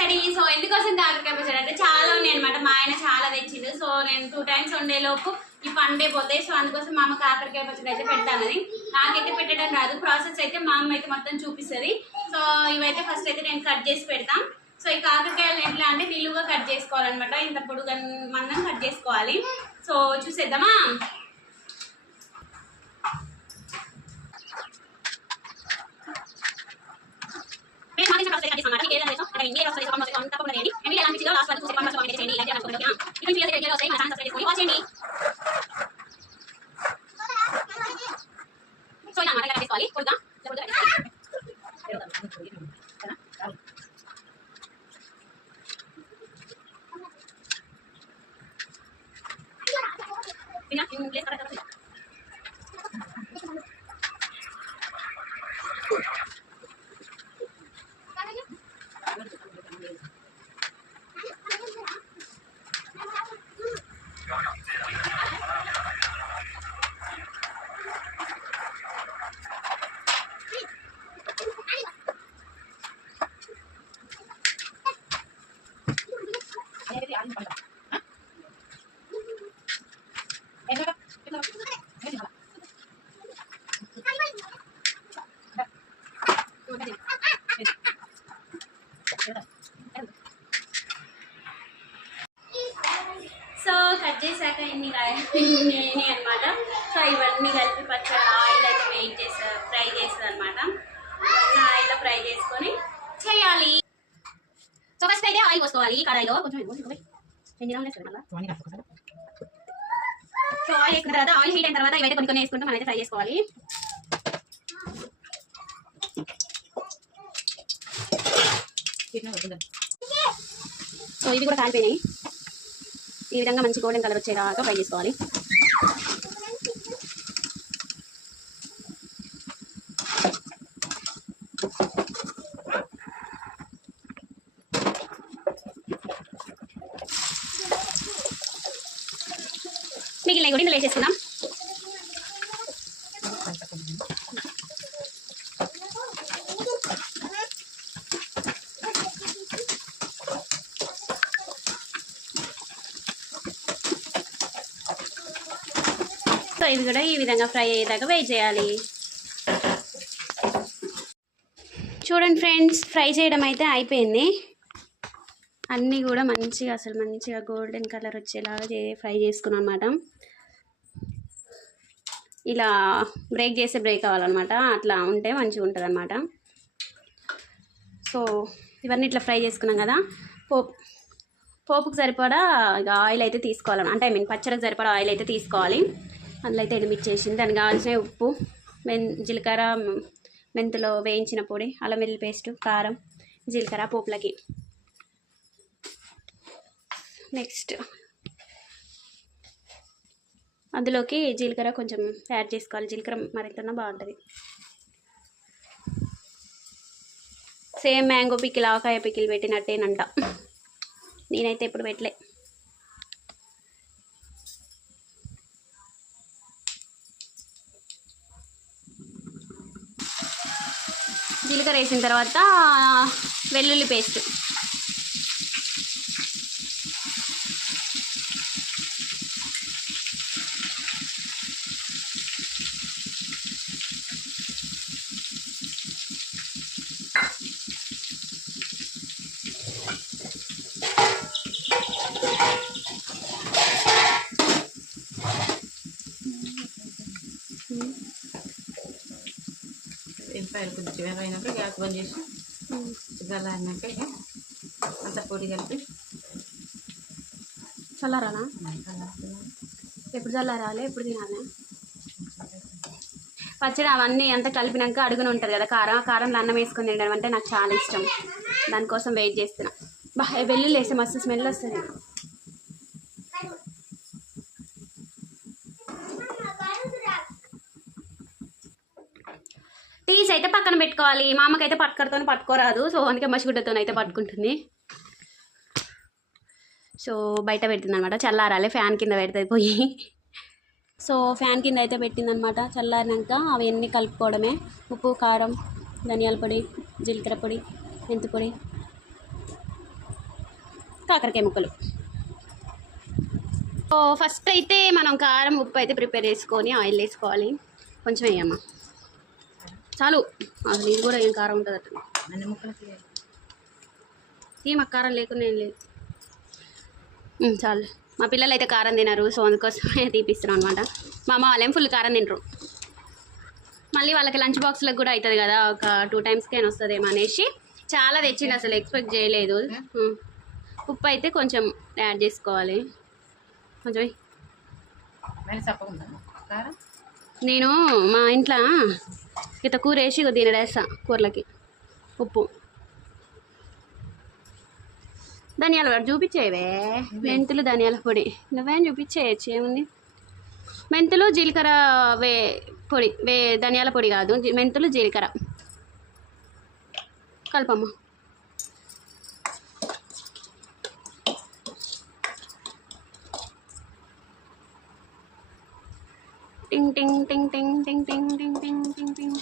పచ్చడి. సో ఎందుకోసం కాకరకాయ పచ్చడి అంటే చాలా ఉన్నాయి అనమాట. మా ఆయన చాలా తెచ్చిండు. సో నేను 2 times వండేలోపు ఈ పండే పోతాయి. సో అందుకోసం మా అమ్మ కాకరకాయ పచ్చడి అయితే పెడతానని. నాకైతే పెట్టడం రాదు. ప్రాసెస్ అయితే మా అమ్మ అయితే మొత్తం చూపిస్తుంది. సో ఇవైతే ఫస్ట్ అయితే నేను కట్ చేసి పెడతాం. సో ఈ కాకరకాయలు ఎట్లా అంటే నిలువుగా కట్ చేసుకోవాలన్నమాట. ఇంత పొడుగు మందం కట్ చేసుకోవాలి. సో చూసేద్దామా. సో కట్ చేశాక ఇన్ని అనమాట. సో ఇవన్నీ కలిపి పచ్చడి ఆయిల్ అయితే ఫ్రై చేస్తుంది అనమాట. ఇవన్నీ ఆయిల్లో ఫ్రై చేసుకొని చేయాలి. సో ఫస్ట్ అయితే ఆయిల్ పోసుకోవాలి కడాయిలో కొంచెం. సో ఆయిల్ వేసుకున్న తర్వాత ఆయిల్ హీట్ అయిన తర్వాత ఇవైతే కొన్ని వేసుకుంటూ మనం అయితే ఫ్రై చేసుకోవాలి. సో ఇవి కూడా కాలిపోయినాయి. ఈ విధంగా మంచి గోల్డెన్ కలర్ వచ్చేదాకా ఫ్రై చేసుకోవాలి. మిగిలిన కూడా ఇందులో వేసేసుకుందాం. సో ఇవి కూడా ఈ విధంగా ఫ్రై అయ్యేదాకా వెయిట్ చేయాలి. చూడండి ఫ్రెండ్స్, ఫ్రై చేయడం అయితే అయిపోయింది. అన్నీ కూడా మంచిగా గోల్డెన్ కలర్ వచ్చేలాగా ఫ్రై చేసుకున్నాం అన్నమాట. ఇలా బ్రేక్ అవ్వాలన్నమాట. అట్లా ఉంటే మంచిగా ఉంటుంది అన్నమాట. సో ఇవన్నీ ఇట్లా ఫ్రై చేసుకున్నాం కదా. పోపుకు సరిపడా ఇక ఆయిల్ అయితే తీసుకోవాలి. అంటే పచ్చడికి సరిపడా ఆయిల్ అయితే తీసుకోవాలి. అందులో అయితే ఎండుమిర్చేసింది. దానికి కావాల్సిన ఉప్పు, జీలకర్ర, మెంతులో వేయించిన పొడి, అల్లం వెల్లుల్లి పేస్ట్, కారం, జీలకర్ర పోపులకి. నెక్స్ట్ అందులోకి జీలకర్ర కొంచెం యాడ్ చేసుకోవాలి. జీలకర్ర మరింతన్నా బాగుంటుంది. సేమ్ మ్యాంగో పికిల్, ఆవకాయ పికిల్ పెట్టినట్టేనంట. నేనైతే ఎప్పుడు పెట్టలే. జీలకర్ర వేసిన తర్వాత వెల్లుల్లి పేస్ట్, ఎల్లిపాయలు కొంచెం అయినాక గ్యాస్ బంద్ చేసి చల్లారినాక ఇక అంత పొడి కలిపి చల్లారానా? ఎప్పుడు చల్లారాలి, ఎప్పుడు తినాలి? పచ్చడి అవన్నీ అంతా కలిపినాక అడుగున ఉంటుంది కదా కారంలో అన్నం వేసుకొని తినడం అంటే నాకు చాలా ఇష్టం. దానికోసం వెయిట్ చేస్తున్నా. వెల్లుల్లి వేస్తే మస్తు స్మెల్ వస్తుంది. తీసి అయితే పక్కన పెట్టుకోవాలి. మా అమ్మకైతే పట్టుకరతో పట్టుకోరాదు. సో అందుకే మసిగుడ్డతో అయితే పట్టుకుంటుంది. సో బయట పెడుతుంది అనమాట. చల్లారాలి, ఫ్యాన్ కింద పెడుతుంది పోయి. సో ఫ్యాన్ కింద అయితే పెట్టిందనమాట. చల్లారినాక అవన్నీ కలుపుకోవడమే. ఉప్పు, కారం, ధనియాల పొడి, జీలకర్ర పొడి, మెంతి పొడి, కాకరకాయ ముక్కలు. సో ఫస్ట్ అయితే మనం కారం ఉప్పు అయితే ప్రిపేర్ చేసుకొని ఆయిల్ వేసుకోవాలి. కొంచెం వేయమ్మా, చాలు. అసలు ఇది కూడా ఏం కారం ఉంటుంది అట్లా. అన్ని ముక్కలకి ఏం కారం లేకుండా ఏం లేదు. చాలు. మా పిల్లలు అయితే కారం తినరు, సో అందుకోసమే తీపిస్తున్నాం అనమాట. మా అమ్మ వాళ్ళేం ఫుల్ కారం తినరు. మళ్ళీ వాళ్ళకి లంచ్ బాక్స్లకు కూడా అవుతుంది కదా, ఒక 2 టైమ్స్కైనా వస్తుందేమో అనేసి చాలా తెచ్చిండు. అసలు ఎక్స్పెక్ట్ చేయలేదు. ఉప్పు అయితే కొంచెం యాడ్ చేసుకోవాలి. కొంచెం చప్పకుండా కారం. నేను మా ఇంట్లో ఇంత కూర వేసి దీని వేస్తా కూరలకి. ఉప్పు, ధనియాల పొడి చూపించేవే. మెంతులు, ధనియాల పొడి నువ్వేం చూపించేయచ్చు, ఏముంది. మెంతులు, జీలకర్ర పొడి ధనియాల పొడి కాదు, మెంతులు, జీలకర్ర కలపమ్మ. టింగ్ టింగ్ టింగ్ టింగ్ టింగ్ టింగ్ టింగ్ టింగ్ టింగ్ టింగ్.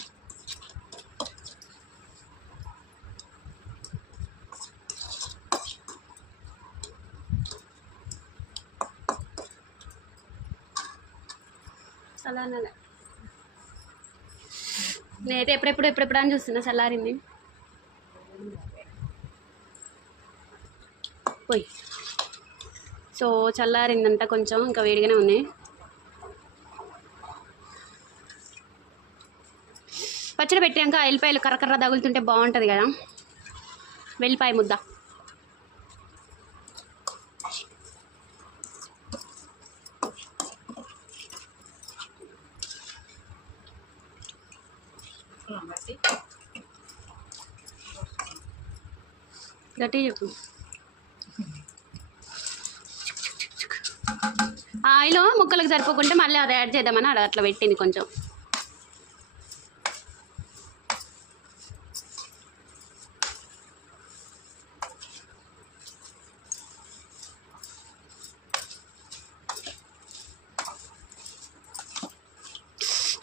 చల్లారలే. నేనైతే ఎప్పుడెప్పుడు అని చూస్తున్నా. చల్లారింది పోయి. సో చల్లారిందంట, కొంచెం ఇంకా వేడిగానే ఉంది. పచ్చడి పెట్టాక ఎల్లిపాయలు కర్రకర్ర తగులుతుంటే బాగుంటుంది కదా, వెల్లిపాయ ముద్ద. గట్టి చెప్పు. ఆయిల్ ముక్కలకు సరిపోకుంటే మళ్ళీ అది యాడ్ చేద్దామని అట్లా పెట్టింది కొంచెం.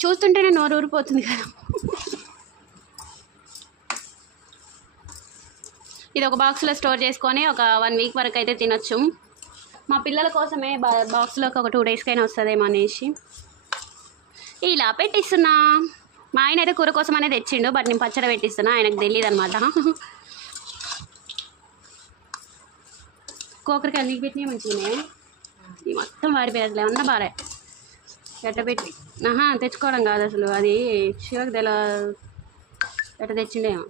చూస్తుంటేనే నోరు ఊరిపోతుంది కదా. ఇది ఒక బాక్స్లో స్టోర్ చేసుకొని ఒక 1 వీక్ వరకు అయితే తినొచ్చు. మా పిల్లల కోసమే బాక్స్లోకి ఒక 2 డేస్కైనా వస్తుందేమో అనేసి ఇలా పెట్టిస్తున్నా. మా ఆయన అయితే కూర కోసం అనేది తెచ్చిండు, బట్ నేను పచ్చడి పెట్టిస్తున్నా. ఆయనకు తెలియదు అనమాట. కోకరికాయలు నీకు పెట్టినా మంచిగానే, ఈ మొత్తం వాడిపోయి అసలు ఏమన్నా బాగా ఎట్ట పెట్టి తెచ్చుకోవడం కాదు అసలు. అది శివకు తెల ఎట్ట తెచ్చిండేమో.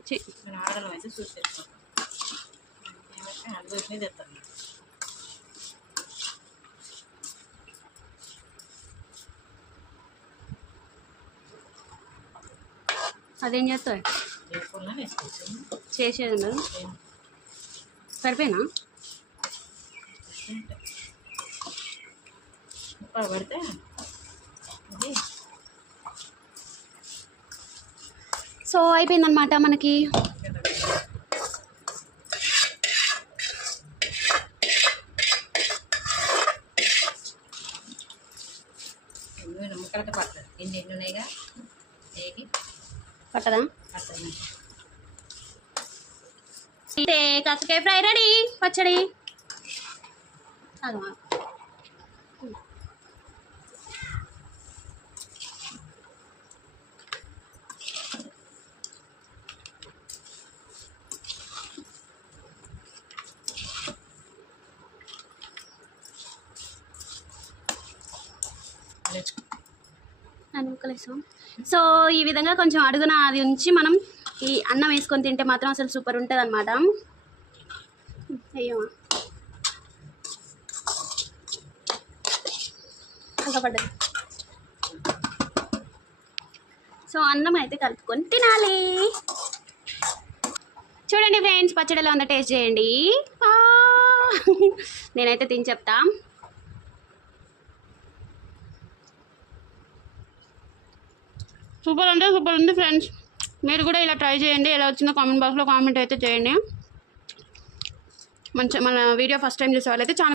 అదేం చేస్తావు, చేసేది ఉండదు. సరిపోయినా పడితే సో అయిపోయిందనమాట మనకి. ముక్కలతో పడుతుంది. ఎన్ని ఉన్నాయిగా పట్టదా. అయితే కాకరకాయ ఫ్రై రెడీ. పచ్చడి ముక్కలేసాం. సో ఈ విధంగా కొంచెం అడుగున అది ఉంచి మనం ఈ అన్నం వేసుకొని తింటే మాత్రం అసలు సూపర్ ఉంటుంది అనమాట. అయ్యో పడ్డది. సో అన్నం అయితే కలుపుకొని తినాలి. చూడండి ఫ్రెండ్స్, పచ్చడిలో ఉందో టేస్ట్ చేయండి. నేనైతే తిని చెప్తా. సూపర్ అంటే సూపర్ ఉంది ఫ్రెండ్స్. మీరు కూడా ఇలా ట్రై చేయండి. ఎలా వచ్చిందో కామెంట్ బాక్స్లో కామెంట్ అయితే చేయండి. మన వీడియో ఫస్ట్ టైం చూసే వాళ్ళైతే ఛానల్